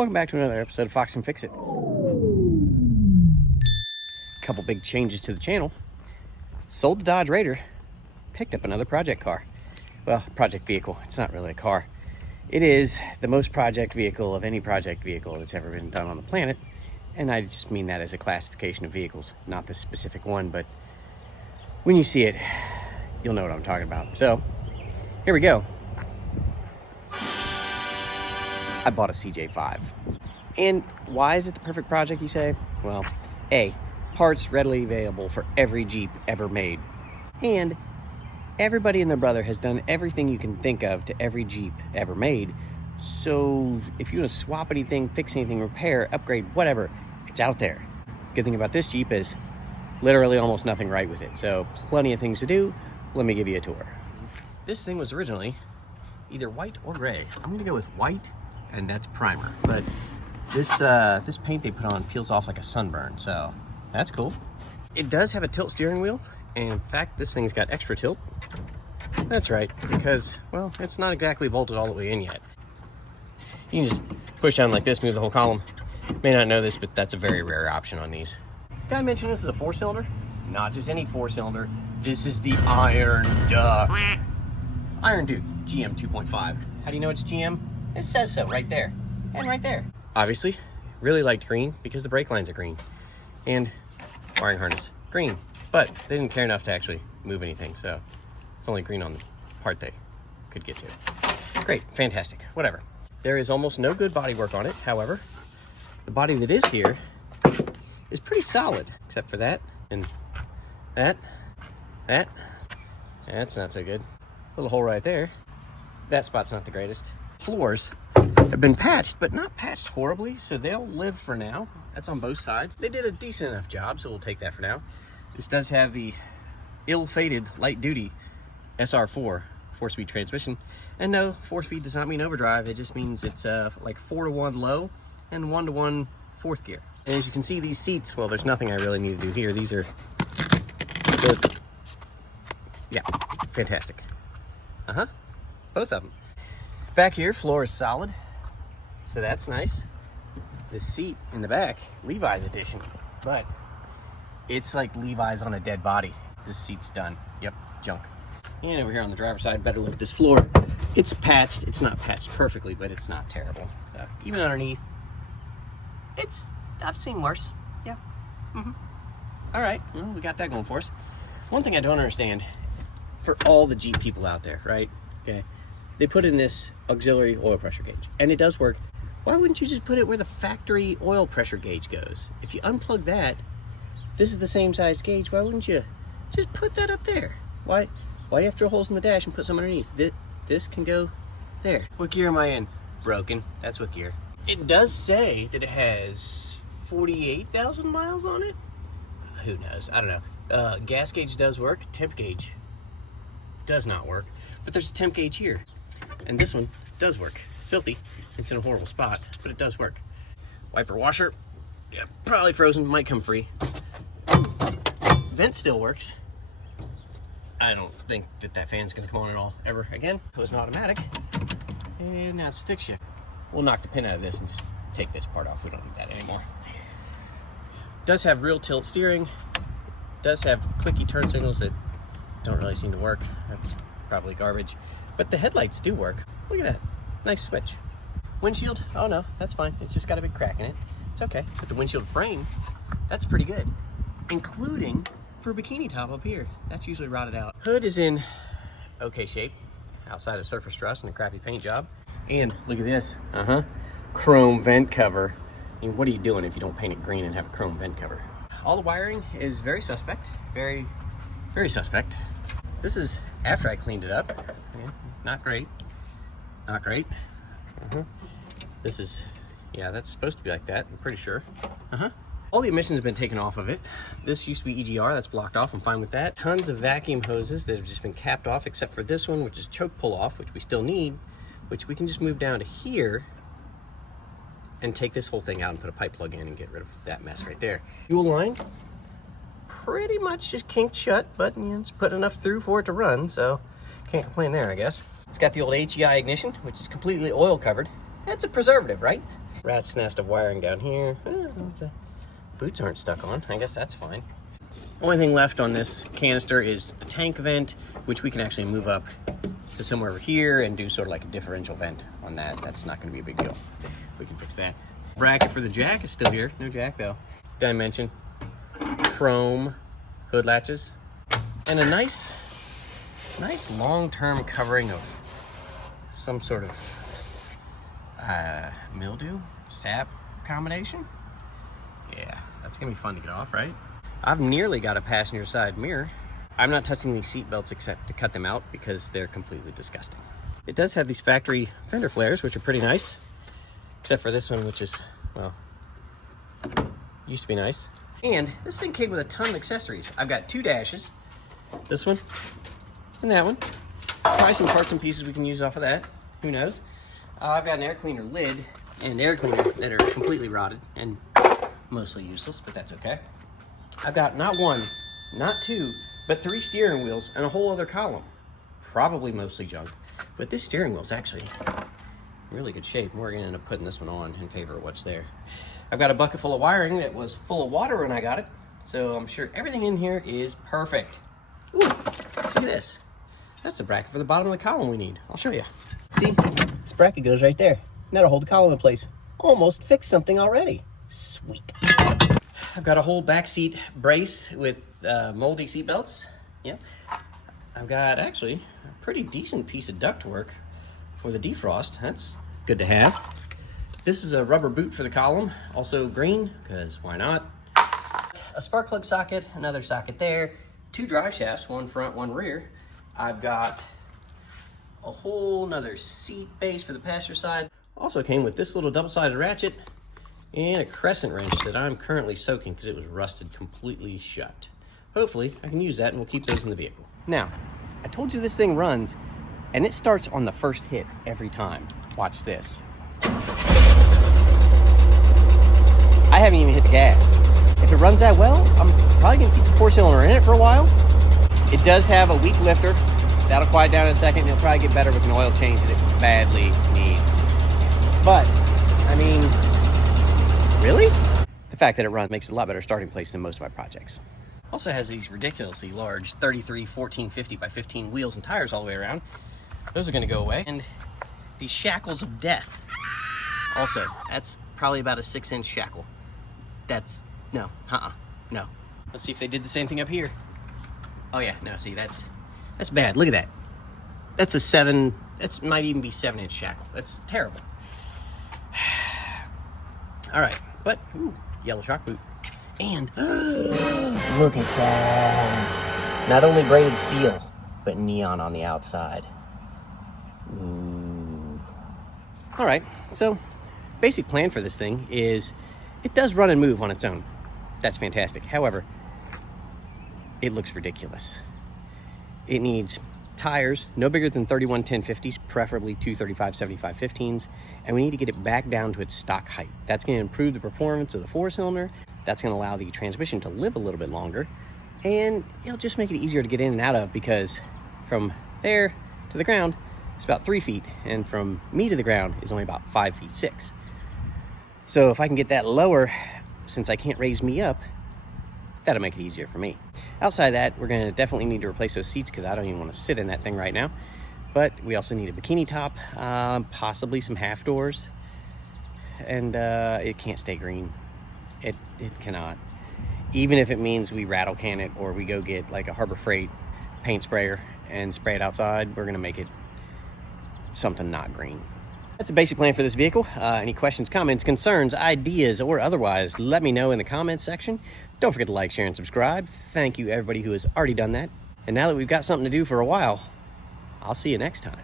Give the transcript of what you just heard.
Welcome back to another episode of Fox and Fix It. Couple big changes to the channel. Sold the Dodge Raider, picked up another project car. Well, project vehicle. It's not really a car. It is the most project vehicle of any project vehicle that's ever been done on the planet. And I just mean that as a classification of vehicles, not this specific one, but when you see it, you'll know what I'm talking about. So, here we go. I bought a CJ5. And why is it the perfect project, you say? Well, A, parts readily available for every Jeep ever made. And everybody and their brother has done everything you can think of to every Jeep ever made. So if you want to swap anything, fix anything, repair, upgrade, whatever, it's out there. Good thing about this Jeep is literally almost nothing right with it. So plenty of things to do. Let me give you a tour. This thing was originally either white or gray. I'm gonna go with white, and that's primer. But this paint they put on peels off like a sunburn, so that's cool. It does have a tilt steering wheel, and in fact, this thing's got extra tilt. That's right, because, well, it's not exactly bolted all the way in yet. You can just push down like this, move the whole column. May not know this, but that's a very rare option on these. Did I mention this is a 4-cylinder? Not just any 4-cylinder. This is the Iron Duck. Iron Duke, GM 2.5. How do you know it's GM? It says so right there, and right there. Obviously, really liked green because the brake lines are green. And wiring harness, green. But they didn't care enough to actually move anything, so it's only green on the part they could get to. Great, fantastic, whatever. There is almost no good body work on it, however. The body that is here is pretty solid, except for that, and that. That's not so good. Little hole right there. That spot's not the greatest. Floors have been patched, but not patched horribly, so they'll live for now. That's on both sides. They did a decent enough job, so we'll take that for now. This does have the ill-fated light-duty SR4 4-speed transmission. And no, 4-speed does not mean overdrive. It just means it's like 4-to-1 low and 1-to-1 fourth gear. And as you can see, these seats, well, there's nothing I really need to do here. These are good. Yeah, fantastic. Both of them. Back here, floor is solid, so that's nice. The seat in the back, Levi's edition, but it's like Levi's on a dead body. This seat's done. Yep, junk. And over here on the driver's side, better look at this floor. It's patched. It's not patched perfectly, but it's not terrible. So even underneath, I've seen worse. Yeah. All right, well, we got that going for us. One thing I don't understand, for all the Jeep people out there, right? Okay. They put in this auxiliary oil pressure gauge, and it does work. Why wouldn't you just put it where the factory oil pressure gauge goes? If you unplug that, this is the same size gauge. Why wouldn't you just put that up there? Why do you have to drill holes in the dash and put some underneath? This can go there. What gear am I in? Broken. That's what gear. It does say that it has 48,000 miles on it. Who knows? I don't know. Gas gauge does work. Temp gauge does not work. But there's a temp gauge here. And this one does work. Filthy. It's in a horrible spot, but it does work. Wiper washer. Yeah, probably frozen. Might come free. Vent still works. I don't think that fan's gonna come on at all ever again. It was an automatic. And now it's stick shift. We'll knock the pin out of this and just take this part off. We don't need that anymore. Does have real tilt steering. Does have clicky turn signals that don't really seem to work. That's probably garbage. But the headlights do work. Look at that. Nice switch. Windshield, oh no, that's fine. It's just got a big crack in it. It's okay. But the windshield frame, that's pretty good. Including for bikini top up here. That's usually rotted out. Hood is in okay shape, outside of surface rust and a crappy paint job. And look at this, chrome vent cover. I mean, what are you doing if you don't paint it green and have a chrome vent cover? All the wiring is very suspect, very, very suspect. This is after I cleaned it up. Yeah, not great, not great. This is, yeah, that's supposed to be like that, I'm pretty sure. All the emissions have been taken off of it. This used to be EGR, that's blocked off, I'm fine with that. Tons of vacuum hoses that have just been capped off, except for this one, which is choke pull off, which we still need, which we can just move down to here and take this whole thing out and put a pipe plug in and get rid of that mess right there. Fuel line, pretty much just kinked shut, but you know, it's put enough through for it to run, so can't complain there, I guess. It's got the old HEI ignition, which is completely oil covered. That's a preservative, right? Rat's nest of wiring down here. The boots aren't stuck on. I guess that's fine. Only thing left on this canister is the tank vent, which we can actually move up to somewhere over here and do sort of like a differential vent on that. That's not going to be a big deal. We can fix that. Bracket for the jack is still here. No jack though. Dimension, chrome hood latches, and a nice long-term covering of some sort of mildew, sap combination. Yeah, that's gonna be fun to get off, right? I've nearly got a passenger side mirror. I'm not touching these seat belts except to cut them out because they're completely disgusting. It does have these factory fender flares, which are pretty nice, except for this one, which is, well, used to be nice. And this thing came with a ton of accessories. I've got 2 dashes, this one and that one. Probably some parts and pieces we can use off of that, who knows. I've got an air cleaner lid and air cleaner that are completely rotted and mostly useless, but that's okay. I've got not 1, not 2, but 3 steering wheels and a whole other column. Probably mostly junk, but this steering wheel's actually in really good shape. We're gonna end up putting this one on in favor of what's there. I've got a bucket full of wiring that was full of water when I got it, so I'm sure everything in here is perfect. Ooh, look at this. That's the bracket for the bottom of the column we need. I'll show you. See, this bracket goes right there. That'll hold the column in place. Almost fixed something already. Sweet. I've got a whole back seat brace with moldy seat belts. Yeah. I've got actually a pretty decent piece of ductwork for the defrost. That's good to have. This is a rubber boot for the column, also green, because why not? A spark plug socket, another socket there, 2 drive shafts, 1 front, 1 rear. I've got a whole nother seat base for the passenger side. Also came with this little double-sided ratchet and a crescent wrench that I'm currently soaking because it was rusted completely shut. Hopefully I can use that and we'll keep those in the vehicle. Now, I told you this thing runs and it starts on the first hit every time. Watch this. I haven't even hit the gas. If it runs that well, I'm probably gonna keep the 4-cylinder in it for a while. It does have a weak lifter. That'll quiet down in a second. It'll probably get better with an oil change that it badly needs. But, I mean, really? The fact that it runs makes it a lot better starting place than most of my projects. Also has these ridiculously large 33 1450 by 15 wheels and tires all the way around. Those are gonna go away. And these shackles of death. Also, that's probably about a 6-inch shackle. That's, no, no. Let's see if they did the same thing up here. Oh yeah, no, see, that's bad. Look at that. That's a 7, that might even be 7-inch shackle. That's terrible. All right, but, ooh, yellow shock boot. And, look at that. Not only braided steel, but neon on the outside. Ooh. All right, so basic plan for this thing is it does run and move on its own. That's fantastic. However, it looks ridiculous. It needs tires no bigger than 31 1050s, preferably 235 75 15s, and we need to get it back down to its stock height. That's going to improve the performance of the 4-cylinder. That's going to allow the transmission to live a little bit longer, and it'll just make it easier to get in and out of, because from there to the ground it's about 3 feet, and from me to the ground is only about 5 feet 6. So if I can get that lower, since I can't raise me up, that'll make it easier for me. Outside of that, we're going to definitely need to replace those seats because I don't even want to sit in that thing right now. But we also need a bikini top, possibly some half doors, and it can't stay green. It cannot. Even if it means we rattle can it or we go get like a Harbor Freight paint sprayer and spray it outside, we're going to make it something not green. That's a basic plan for this vehicle. Any questions, comments, concerns, ideas, or otherwise, let me know in the comments section. Don't forget to like, share, and subscribe. Thank you, everybody who has already done that. And now that we've got something to do for a while, I'll see you next time.